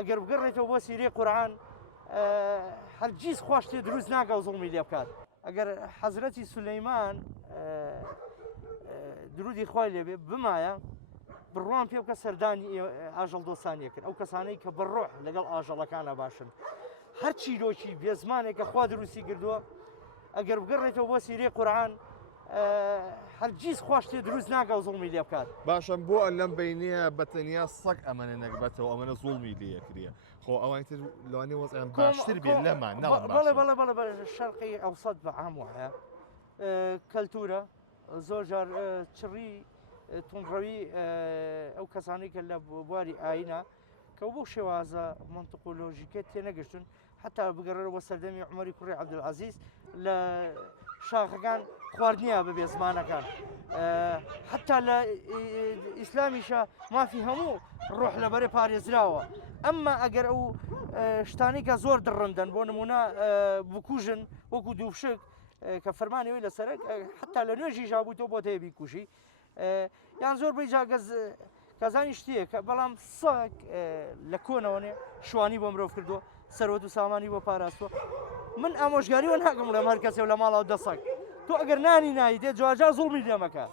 ئەگەر بگەڕێتەوە بۆ سیرەی قورعان هەرگیز خۆش تێ دروست ناکە و زوڵمی لێ بکات. ئەگەر حەزرەتی سولەیمان درودی خۆی لێبێ بمایە بڕوان پێ بکە سەردانی ئاژەڵ دۆستانیەکرد ئەو کەسانەی کە بڕۆح لەگەڵ ئاژەڵەکانە باشن هەر چیرۆکی بێزمانێکە خوا دروستی کردووە ئەگەر بگەڕێتەوە بۆ سیرەی قورعان هەرگیز خۆش تێ دروست ناکە و زوڵمی لێ بکات. باشم بۆ لەم بینیە بەتەنیا سەگ ئەمەنە نەکبەتەوە ئەمەە زوڵمی لێکریە خۆ ئەوان تر لەوانی وەزیان باشتر بێت لەمان بەڵێ شەرقی ئەوسەد بە عام وایە کەلتورە زۆر جار چڕی تونڕەوی ئەو کەسانی کە لە بواری ئاینە کە بۆ شێوازە منتقۆلۆژیکە تێنەگەشتن حتا بگەڕێرەوە سەردەمی عومەری کوڕی عەبدولعەزیز لە شاخەکان خواردنیە بەبێ زمانەکان حتا لە ئیسلامیشە مافی هەموو ڕۆح لەبەرێ پارێزراوە ئەمما ئەگەر ئەو شتانی کە زۆر دڕندن بۆ نمونە بکوژن وەکو دووشک کە فەرمانەوەی لەسەر حتا لە نوێژی ژابوویتەوە بۆ تەیە بیکوژی یان زۆر بەیجا کەزانی شتەیە بەڵام سەگ لە کۆنەوەنێ شوانی بۆ مرۆڤ کردووە سەرۆت و سامانی بۆ پاراستووە من ئامۆژگاریوە ناکەم لەم هەر کەسێ و لە ماڵەوە دەسەگ تۆ ئەگەر نانی نایدێت جواجار زوڵمی لێ مەکە.